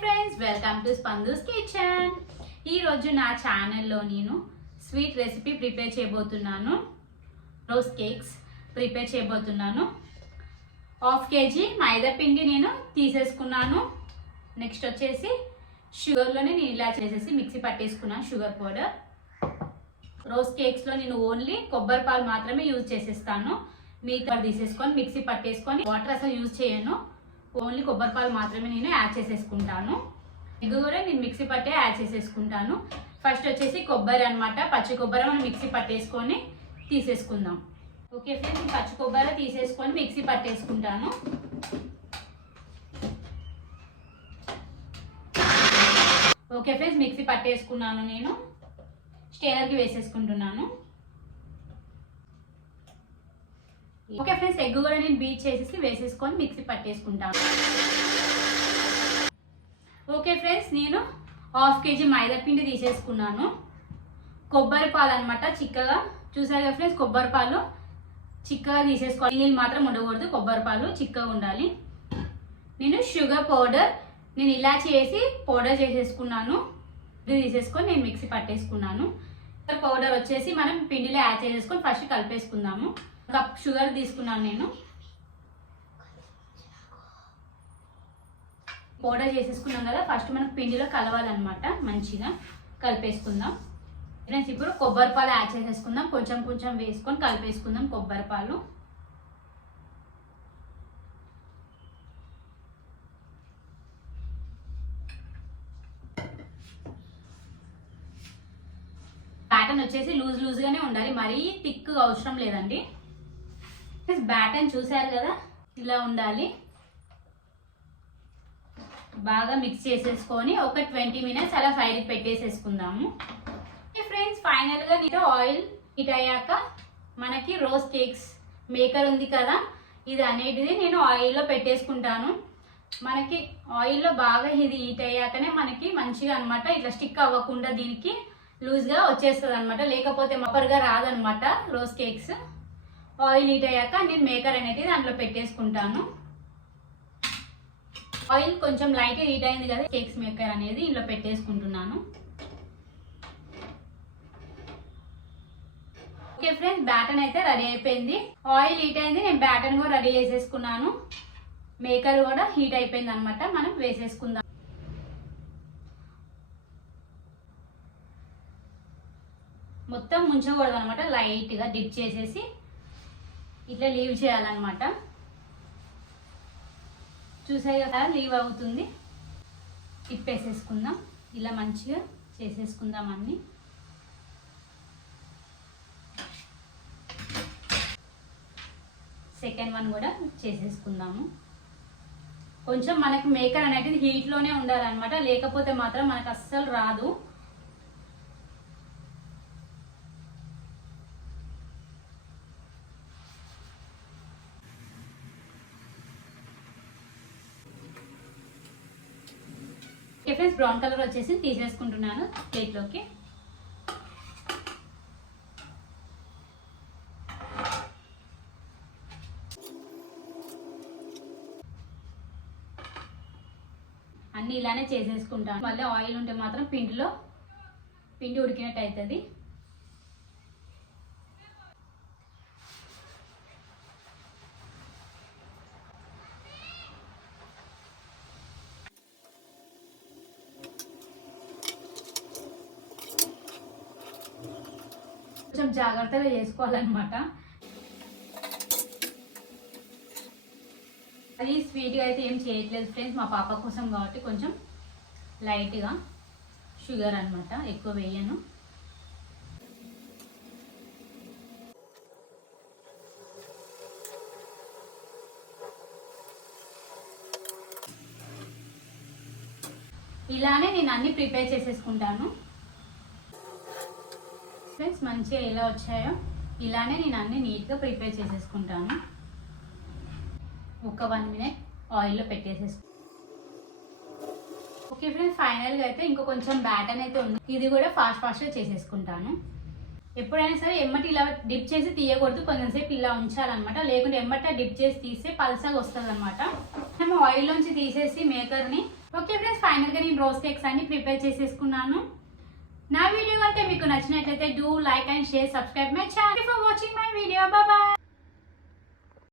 Friends, welcome to Spandu's kitchen. ఈరోజు నా ఛానల్లో నేను స్వీట్ రెసిపీ ప్రిపేర్ చేయబోతున్నాను. రోజ్ కేక్స్ ప్రిపేర్ చేయబోతున్నాను. 1/2 kg మైదా పిండి నేను తీసేసుకున్నాను. నెక్స్ట్ వచ్చేసి షుగర్లోనే నేను ఇలా చేసేసి మిక్సీ పట్టేసుకున్నాను షుగర్ పౌడర్. రోజ్ కేక్స్లో నేను ఓన్లీ కొబ్బరి పాలు మాత్రమే యూజ్ చేసేస్తాను. మిగతా తీసేసుకొని మిక్సీ పట్టేసుకొని వాటర్ అసలు యూజ్ చేయను. ఓన్లీ కొబ్బరి పాలు మాత్రమే నేను యాడ్ చేసేసుకుంటాను. ఇది కూడా నేను మిక్సీ పట్టే యాడ్ చేసేసుకుంటాను. ఫస్ట్ వచ్చేసి కొబ్బరి అనమాట, పచ్చి కొబ్బరి మనం మిక్సీ పట్టేసుకొని తీసేసుకుందాం. ఓకే ఫ్రెండ్స్, పచ్చి కొబ్బరి తీసేసుకొని మిక్సీ పట్టేసుకుంటాను. ఓకే ఫ్రెండ్స్, మిక్సీ పట్టేసుకున్నాను. నేను స్టేనర్కి వేసేసుకుంటున్నాను. ఓకే ఫ్రెండ్స్, ఎగ్ కూడా నేను బీట్ చేసేసి వేసేసుకొని మిక్సీ పట్టేసుకుంటాను. ఓకే ఫ్రెండ్స్, నేను 1/2 kg మైదా పిండి తీసేసుకున్నాను. కొబ్బరి పాలు అనమాట, చిక్కగా చూసారు కదా ఫ్రెండ్స్, కొబ్బరి పాలు చిక్కగా తీసేసుకోవాలి. నీళ్ళు మాత్రం ఉండకూడదు, కొబ్బరి పాలు చిక్కగా ఉండాలి. నేను షుగర్ పౌడర్ నేను ఇలాచి వేసి పౌడర్ చేసేసుకున్నాను. ఇది తీసేసుకొని నేను మిక్సీ పట్టేసుకున్నాను. పౌడర్ వచ్చేసి మనం పిండిలో యాడ్ చేసేసుకొని ఫస్ట్ కలిపేసుకుందాము. కప్ షుగర్ తీసుకున్నాను. నేను పౌడర్ చేసేసుకున్నాం కదా, ఫస్ట్ మనకు పిండిలో కలవాలన్నమాట. మంచిగా కలిపేసుకుందాం ఫ్రెండ్స్. ఇప్పుడు కొబ్బరి పాలు యాడ్ చేసేసుకుందాం. కొంచెం కొంచెం వేసుకొని కలిపేసుకుందాం కొబ్బరి పాలు. బ్యాటన్ వచ్చేసి లూజ్గానే ఉండాలి, మరీ థిక్ అవసరం లేదండి. బ్యాటన్ చూసారు కదా, ఇలా ఉండాలి. బాగా మిక్స్ చేసేసుకొని ఒక 20 minutes అలా సైడ్కి పెట్టేసేసుకుందాము. ఫ్రెండ్స్, ఫైనల్గా నేను ఆయిల్ హీట్ అయ్యాక మనకి రోజ్ కేక్స్ మేకర్ ఉంది కదా, ఇది అనేటిది నేను ఆయిల్లో పెట్టేసుకుంటాను. మనకి ఆయిల్లో బాగా ఇది హీట్ అయ్యాకనే మనకి మంచిగా అనమాట ఇట్లా స్టిక్ అవ్వకుండా దీనికి లూజ్గా వచ్చేస్తుంది అనమాట, లేకపోతే మపర్గా రాదనమాట రోజ్ కేక్స్. ఆయిల్ హీట్ అయ్యాక నేను మేకర్ అనేది దాంట్లో పెట్టేసుకుంటాను. ఆయిల్ కొంచెం లైట్గా హీట్ అయింది కదా, కేక్స్ మేకర్ అనేది ఇంట్లో పెట్టేసుకుంటున్నాను. ఓకే ఫ్రెండ్స్, బ్యాటన్ అయితే రెడీ అయిపోయింది. ఆయిల్ హీట్ అయింది, నేను బ్యాటన్ కూడా రెడీ చేసేసుకున్నాను. మేకర్ కూడా హీట్ అయిపోయింది అనమాట. మనం వేసేసుకుందాం. మొత్తం ముంచకూడదు అనమాట, లైట్గా డిప్ చేసేసి ఇట్లా లీవ్ చేయాలన్నమాట. చూసాయి కదా, లీవ్ అవుతుంది. తిప్పేసేసుకుందాం. ఇలా మంచిగా చేసేసుకుందాం అన్నీ. సెకండ్ వన్ కూడా చేసేసుకుందాము. కొంచెం మనకి మేకర్ అనేది హీట్లోనే ఉండాలన్నమాట, లేకపోతే మాత్రం మనకు అస్సలు రాదు. ఫ్రెండ్స్, బ్రౌన్ కలర్ వచ్చేసి తీసేసుకుంటున్నాను ప్లేట్లోకి. అన్నీ ఇలానే చేసేసుకుంటాను. మళ్ళీ ఆయిల్ ఉంటే మాత్రం పిండి ఉడికినట్టు అవుతుంది. కొంచెం జాగ్రత్తగా చేసుకోవాలన్నమాట. అది స్వీట్గా అయితే ఏం చేయట్లేదు ఫ్రెండ్స్, మా పాప కోసం కాబట్టి కొంచెం లైట్గా షుగర్ అనమాట, ఎక్కువ వేయను. ఇలానే నేను అన్ని ప్రిపేర్ చేసేసుకుంటాను ఫ్రెండ్స్. మంచిగా ఎలా వచ్చాయో ఇలానే నేను అన్ని నీట్గా ప్రిపేర్ చేసేసుకుంటాను. ఒక 1 minute ఆయిల్లో పెట్టేసేసుకుంటాను. ఓకే ఫ్రెండ్స్, ఫైనల్గా అయితే ఇంకో కొంచెం బ్యాటర్ అయితే ఉంది, ఇది కూడా ఫాస్ట్గా చేసేసుకుంటాను. ఎప్పుడైనా సరే ఎమ్మటి ఇలా డిప్ చేసి తీయకూడదు, కొంచెంసేపు ఇలా ఉంచాలన్నమాట, లేకుంటే ఎమ్మట డిప్ చేసి తీస్తే పల్సగా వస్తుంది అనమాట. మేము ఆయిల్లోంచి తీసేసి మేకర్ని ఓకే ఫ్రెండ్స్, ఫైనల్గా నేను రోజ్ కేక్స్ అన్ని ప్రిపేర్ చేసేసుకున్నాను. నా వీడియో కనుక మీకు నచ్చినట్లయితే do like and share, subscribe my channel. For watching my video, bye bye.